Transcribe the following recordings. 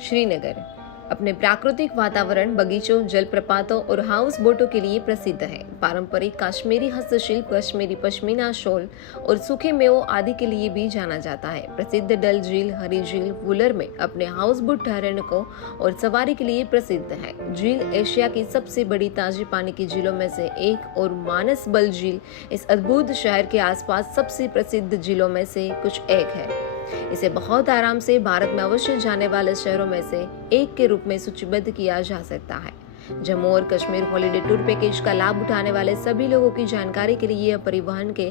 श्रीनगर अपने प्राकृतिक वातावरण, बगीचों, जलप्रपातों और हाउस बोटों के लिए प्रसिद्ध है। पारंपरिक कश्मीरी हस्तशिल्प, कश्मीरी पश्मीना शॉल और सूखे मेवों आदि के लिए भी जाना जाता है। प्रसिद्ध डल झील, हरी झील, वुलर में अपने हाउस बोट ठहरने को और सवारी के लिए प्रसिद्ध है। झील एशिया की सबसे बड़ी ताजे पानी की झीलों में से एक और मानसबल झील इस अद्भुत शहर के आसपास सबसे प्रसिद्ध झीलों में से कुछ एक है। इसे बहुत आराम से भारत में अवश्य जाने वाले शहरों में से एक के रूप में सूचीबद्ध किया जा सकता है। जम्मू और कश्मीर हॉलिडे टूर पैकेज का लाभ उठाने वाले सभी लोगों की जानकारी के लिए यह परिवहन के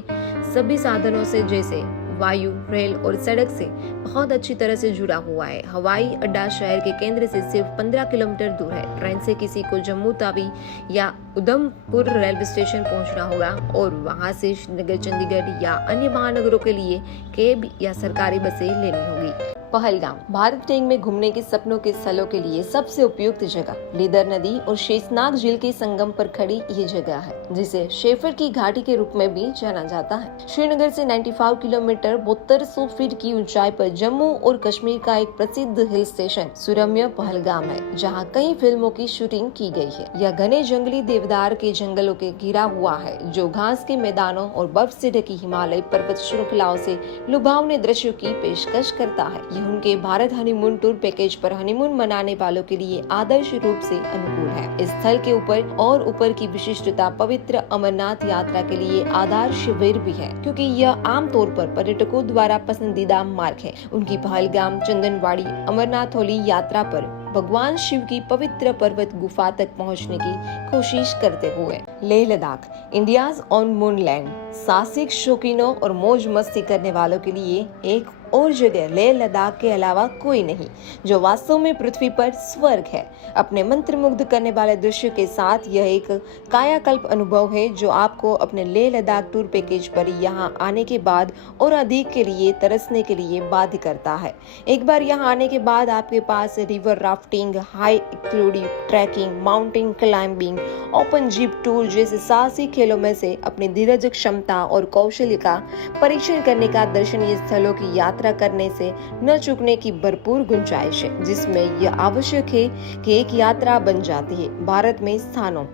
सभी साधनों से जैसे वायु, रेल और सड़क से बहुत अच्छी तरह से जुड़ा हुआ है। हवाई अड्डा शहर के केंद्र से सिर्फ 15 किलोमीटर दूर है। ट्रेन से किसी को जम्मू तावी या उधमपुर रेलवे स्टेशन पहुंचना होगा और वहां से श्रीनगर, चंडीगढ़ या अन्य महानगरों के लिए कैब या सरकारी बसें लेनी होगी। पहलगाम भारत टैंक में घूमने के सपनों के स्थलों के लिए सबसे उपयुक्त जगह। लीदर नदी और शेषनाग झील के संगम पर खड़ी ये जगह है, जिसे शेफर की घाटी के रूप में भी जाना जाता है। श्रीनगर से 95 किलोमीटर 7200 फीट की ऊंचाई पर जम्मू और कश्मीर का एक प्रसिद्ध हिल स्टेशन सुरम्य पहलगाम है, जहाँ कई फिल्मों की शूटिंग की गई है। यह घने जंगली देवदार के जंगलों के घिरा हुआ है, जो घास के मैदानों और बर्फ से ढकी हिमालय पर्वत श्रृंखलाओं से लुभावने दृश्यों की पेशकश करता है। उनके भारत हनीमून टूर पैकेज पर हनीमून मनाने वालों के लिए आदर्श रूप से अनुकूल है। इस स्थल के ऊपर की विशिष्टता पवित्र अमरनाथ यात्रा के लिए आधार शिविर भी है, क्योंकि यह आमतौर पर पर्यटकों द्वारा पसंदीदा मार्ग है। उनकी पहलगाम, चंदनवाड़ी, अमरनाथौली यात्रा पर भगवान शिव की पवित्र पर्वत गुफा तक पहुंचने की कोशिश करते हुए Leh Ladakh India's on moonland साहसिक शौकीनों और मौज मस्ती करने वालों के लिए एक और जगह लेह लद्दाख के अलावा कोई नहीं, जो वास्तव में पृथ्वी पर स्वर्ग है। अपने मंत्रमुग्ध करने वाले दृश्य के साथ यह एक कायाकल्प अनुभव है, जो आपको अपने लेह लद्दाख टूर पैकेज पर यहाँ आने के बाद और अधिक के लिए तरसने के लिए बाध्य करता है। एक बार यहाँ आने के बाद आपके पास रिवर राफ्टिंग, हाई एक्लूडिव trekking, mountain climbing, open jeep tour जैसे साहसिक खेलों में से अपनी धीरज, क्षमता और कौशल्य का परीक्षण करने का दर्शनीय स्थलों की यात्रा करने से न चूकने की भरपूर गुंजाइश है, जिसमें यह आवश्यक है कि एक यात्रा बन जाती है। भारत में स्थानों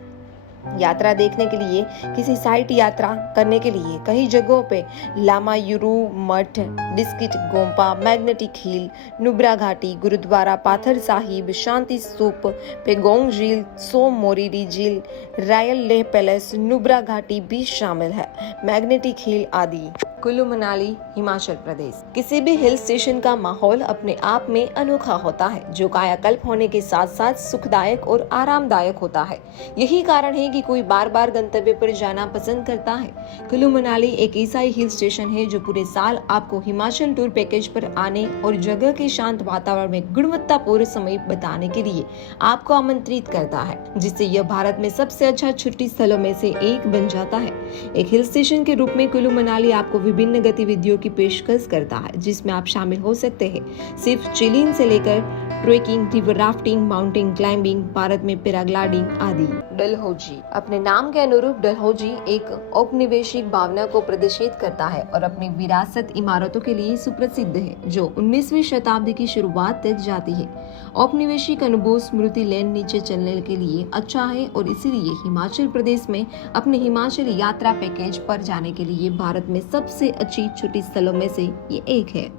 यात्रा देखने के लिए, किसी साइट यात्रा करने के लिए कई जगहों पे लामायुरू मठ, डिस्किट गोम्पा, मैग्नेटिक हिल, नुब्रा घाटी, गुरुद्वारा पाथर साहिब, शांति स्तूप, पेगोंग झील, सोम मोरीरी झील, रॉयल लेह पैलेस, नुब्रा घाटी भी शामिल है। मैग्नेटिक हिल आदि। कुल्लू मनाली, हिमाचल प्रदेश। किसी भी हिल स्टेशन का माहौल अपने आप में अनोखा होता है, जो कायाकल्प होने के साथ साथ सुखदायक और आरामदायक होता है। यही कारण है कि कोई बार बार गंतव्य पर जाना पसंद करता है। कुल्लू मनाली एक ऐसा हिल स्टेशन है जो पूरे साल आपको हिमाचल टूर पैकेज पर आने और जगह के शांत वातावरण में गुणवत्तापूर्ण समय बिताने के लिए आपको आमंत्रित करता है, जिससे यह भारत में सबसे अच्छा छुट्टी स्थलों में से एक बन जाता है। एक हिल स्टेशन के रूप में कुल्लू मनाली आपको विभिन्न गतिविधियों की पेशकश करता है, जिसमें आप शामिल हो सकते हैं सिर्फ चिलिंग से लेकर trekking, river rafting, mountain climbing, Bharat में पैराग्लाइडिंग आदि। डलहौजी अपने नाम के अनुरूप डलहौजी एक औपनिवेशिक भावना को प्रदर्शित करता है और अपनी विरासत इमारतों के लिए सुप्रसिद्ध है, जो 19वीं शताब्दी की शुरुआत तक जाती है। औपनिवेशिक अनुभव स्मृति लेन नीचे चलने के लिए अच्छा है और इसीलिए हिमाचल प्रदेश में अपने हिमाचल यात्रा पैकेज पर जाने के लिए भारत में सबसे अच्छी छुट्टी स्थलों में से ये एक है।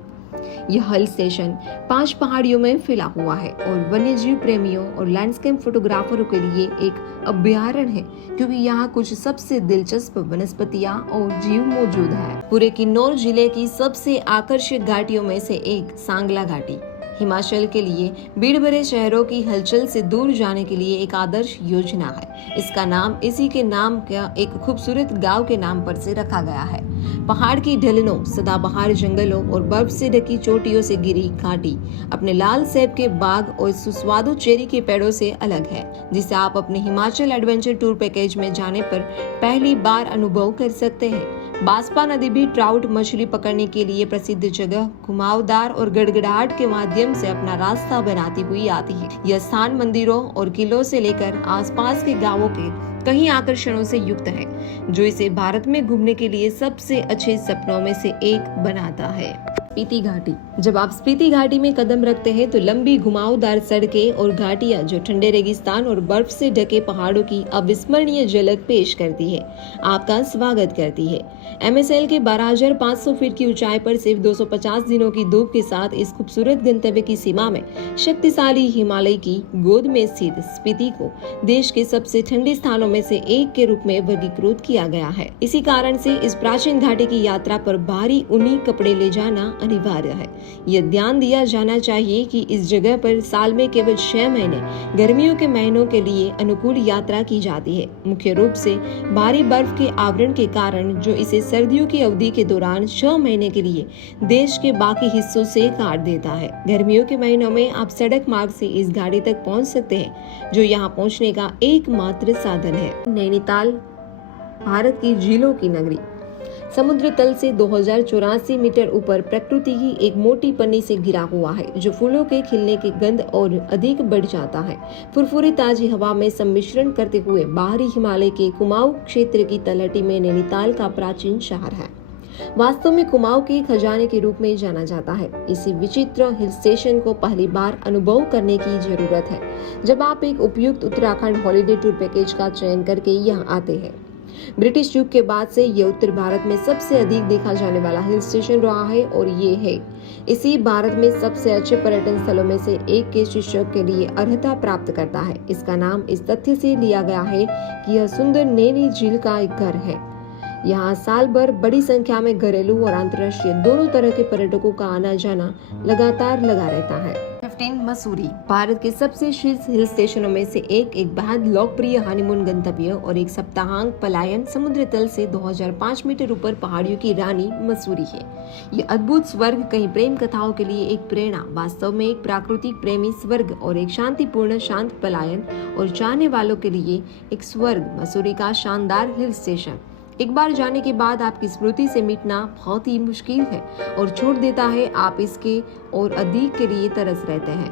यह हिल स्टेशन 5 पहाड़ियों में फैला हुआ है और वन्यजीव प्रेमियों और लैंडस्केप फोटोग्राफरों के लिए एक अभयारण्य है, क्योंकि यहाँ कुछ सबसे दिलचस्प वनस्पतियाँ और जीव मौजूद है। पूरे किन्नौर जिले की सबसे आकर्षक घाटियों में से एक सांगला घाटी हिमाचल के लिए भीड़ भरे शहरों की हलचल से दूर जाने के लिए एक आदर्श योजना है। इसका नाम इसी के नाम का एक खूबसूरत गांव के नाम पर से रखा गया है। पहाड़ की ढलानों, सदाबहार जंगलों और बर्फ से ढकी चोटियों से घिरी घाटी अपने लाल सेब के बाग और सुस्वादु चेरी के पेड़ों से अलग है, जिसे आप अपने हिमाचल एडवेंचर टूर पैकेज में जाने पर पहली बार अनुभव कर सकते हैं। बास्पा नदी भी ट्राउट मछली पकड़ने के लिए प्रसिद्ध जगह घुमावदार और गड़गड़ाहट के माध्यम से अपना रास्ता बनाती हुई आती है। यह स्थान मंदिरों और किलों से लेकर आसपास के गांवों के कई आकर्षणों से युक्त है, जो इसे भारत में घूमने के लिए सबसे अच्छे सपनों में से एक बनाता है। स्पीति घाटी। जब आप स्पीति घाटी में कदम रखते हैं तो लंबी घुमावदार सड़कें और घाटियां जो ठंडे रेगिस्तान और बर्फ से ढके पहाड़ों की अविस्मरणीय झलक पेश करती है, आपका स्वागत करती है। MSL के 12,500 फीट की ऊंचाई पर सिर्फ 250 दिनों की धूप के साथ इस खूबसूरत गंतव्य की सीमा में शक्तिशाली हिमालय की गोद में स्थित स्पीति को देश के सबसे ठंडे स्थानों में से एक के रूप में वर्गीकृत किया गया है। इसी कारण से इस प्राचीन घाटी की यात्रा पर भारी ऊनी कपड़े ले जाना अनिवार्य है। यह ध्यान दिया जाना चाहिए कि इस जगह पर साल में केवल 6 महीने गर्मियों के महीनों के लिए अनुकूल यात्रा की जाती है, मुख्य रूप से भारी बर्फ के आवरण के कारण, जो इसे सर्दियों की अवधि के दौरान 6 महीने के लिए देश के बाकी हिस्सों से काट देता है। गर्मियों के महीनों में आप सड़क मार्ग से इस घाटी तक पहुंच सकते हैं, जो यहां पहुंचने का एकमात्र साधन है। नैनीताल भारत की झीलों की नगरी। समुद्र तल से 2084 मीटर ऊपर प्रकृति की एक मोटी पन्नी से घिरा हुआ है, जो फूलों के खिलने की गंध और अधिक बढ़ जाता है। फुरफुरी ताजी हवा में सम्मिश्रण करते हुए बाहरी हिमालय के कुमाऊं क्षेत्र की तलहटी में नैनीताल का प्राचीन शहर है। वास्तव में कुमाऊं के खजाने के रूप में जाना जाता है। इसी विचित्र हिल स्टेशन को पहली बार अनुभव करने की जरूरत है जब आप एक उपयुक्त उत्तराखंड हॉलिडे टूर पैकेज का चयन करके यहाँ आते हैं। ब्रिटिश युग के बाद से ये उत्तर भारत में सबसे अधिक देखा जाने वाला हिल स्टेशन रहा है और ये है इसी भारत में सबसे अच्छे पर्यटन स्थलों में से एक के शीर्षक के लिए अर्हता प्राप्त करता है। इसका नाम इस तथ्य से लिया गया है कि यह सुंदर नैनी झील का एक घर है। यहाँ साल भर बड़ी संख्या में घरेलू और अंतर्राष्ट्रीय दोनों तरह के पर्यटकों का आना जाना लगातार लगा रहता है। 15 मसूरी भारत के सबसे शीर्ष हिल स्टेशनों में से एक बेहद लोकप्रिय हनीमून गंतव्य और एक सप्ताहांत पलायन समुद्र तल से 2005 मीटर ऊपर पहाड़ियों की रानी मसूरी है। ये अद्भुत स्वर्ग कई प्रेम कथाओं के लिए एक प्रेरणा, वास्तव में एक प्राकृतिक प्रेमी स्वर्ग और एक शांतिपूर्ण शांत पलायन और चाहने वालों के लिए एक स्वर्ग। मसूरी का शानदार हिल स्टेशन एक बार जाने के बाद आपकी स्मृति से मिटना बहुत ही मुश्किल है और छोड़ देता है। आप इसके और अधिक के लिए तरस रहते हैं,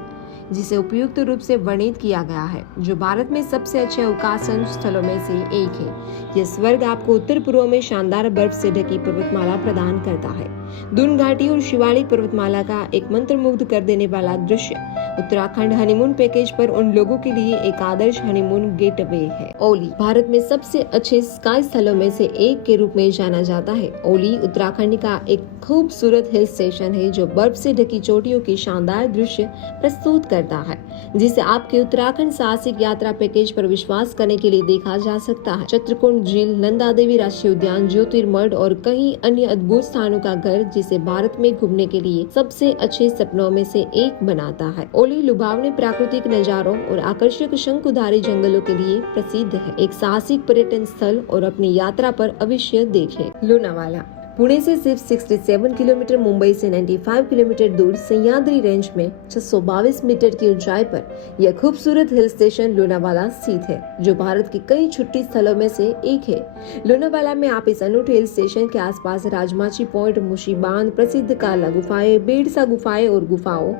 जिसे उपयुक्त रूप से वर्णित किया गया है, जो भारत में सबसे अच्छे अवकाशन स्थलों में से एक है। यह स्वर्ग आपको उत्तर पूर्व में शानदार बर्फ से ढकी पर्वतमाला प्रदान करता है। दून घाटी और शिवालिक पर्वतमाला का एक मंत्रमुग्ध कर देने वाला दृश्य उत्तराखंड हनीमून पैकेज पर उन लोगों के लिए एक आदर्श हनीमून गेटवे है। ओली भारत में सबसे अच्छे स्काई स्थलों में से एक के रूप में जाना जाता है। ओली उत्तराखंड का एक खूबसूरत हिल स्टेशन है, जो बर्फ से ढकी चोटियों की शानदार दृश्य प्रस्तुत करता है, जिसे आपके उत्तराखंड साहसिक यात्रा पैकेज पर विश्वास करने के लिए देखा जा सकता है। चित्रकूट झील, नंदा देवी राष्ट्रीय उद्यान, ज्योतिर्मठ और कई अन्य अद्भुत स्थानों का घर, जिसे भारत में घूमने के लिए सबसे अच्छे सपनों में से एक बनाता है। ओली लुभावने प्राकृतिक नजारों और आकर्षक शंकुधारी जंगलों के लिए प्रसिद्ध है, एक साहसिक पर्यटन स्थल और अपनी यात्रा पर अवश्य देखें। लोनावाला पुणे से सिर्फ 67 किलोमीटर, मुंबई से 95 किलोमीटर दूर सह्याद्री रेंज में 622 मीटर की ऊंचाई पर यह खूबसूरत हिल स्टेशन लोनावाला स्थित है, जो भारत के कई छुट्टी स्थलों में से एक है। लोनावाला में आप इस अनूठे हिल स्टेशन के आसपास राजमाची पॉइंट, मुशी बांध, प्रसिद्ध काला गुफाएं, बेड़सा गुफाएं और गुफाओं,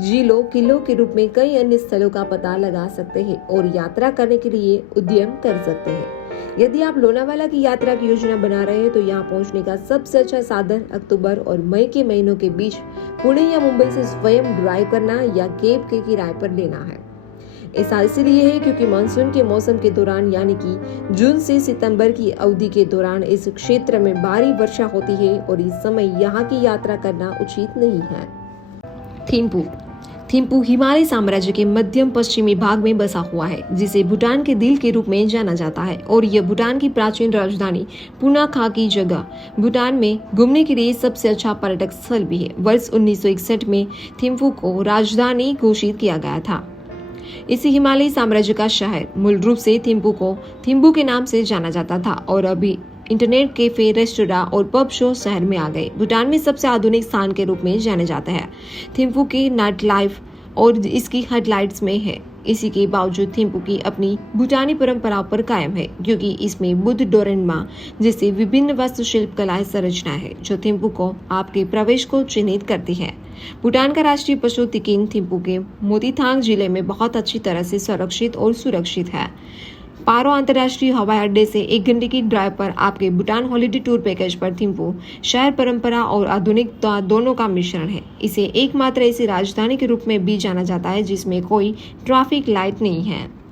झीलों, किलों के रूप में कई अन्य स्थलों का पता लगा सकते हैं और यात्रा करने के लिए उद्यम कर सकते हैं। यदि आप लोनावाला की यात्रा की योजना बना रहे हैं तो यहाँ पहुँचने का सबसे अच्छा साधन अक्टूबर और मई के महीनों के बीच पुणे या मुंबई से स्वयं ड्राइव करना या कैब के किराए पर लेना है। ऐसा इसलिए है क्योंकि मानसून के मौसम के दौरान, यानी कि जून से सितंबर की अवधि के दौरान इस क्षेत्र में भारी वर्षा होती है और इस समय यहाँ की यात्रा करना उचित नहीं है। थिम्पू हिमालय साम्राज्य के मध्यम पश्चिमी भाग में बसा हुआ है, जिसे भूटान के दिल के रूप में जाना जाता है और यह भूटान की प्राचीन राजधानी पुनाखा की जगह भूटान में घूमने के लिए सबसे अच्छा पर्यटक स्थल भी है। वर्ष 1961 में थिम्पू को राजधानी घोषित किया गया था। इसी हिमालयी साम्राज्य का शहर मूल रूप से थिम्पू को थिम्बू के नाम से जाना जाता था और अभी इंटरनेट कैफे, रेस्टोरेंट और पब शो शहर में आ गए। भूटान में सबसे आधुनिक स्थान के रूप में जाने जाता है। थिम्पू की नाइट लाइफ और इसकी हेडलाइट्स में है। इसी के बावजूद थिम्पू की अपनी भूटानी परंपराओं पर कायम है, क्योंकि इसमें बुद्ध डोरेनमा जैसे विभिन्न वास्तुशिल्प कलाएं संरचना है, जो थिम्पू को आपके प्रवेश को चिन्हित करती है। भूटान का राष्ट्रीय पशु तिकिन थिम्पू के मोतीथांग जिले में बहुत अच्छी तरह से संरक्षित और सुरक्षित है। पारो अंतर्राष्ट्रीय हवाई अड्डे से 1 घंटे की ड्राइव पर आपके भूटान हॉलिडे टूर पैकेज पर थिम्पू शहर परंपरा और आधुनिकता दोनों का मिश्रण है। इसे एकमात्र ऐसी राजधानी के रूप में भी जाना जाता है जिसमें कोई ट्रैफिक लाइट नहीं है।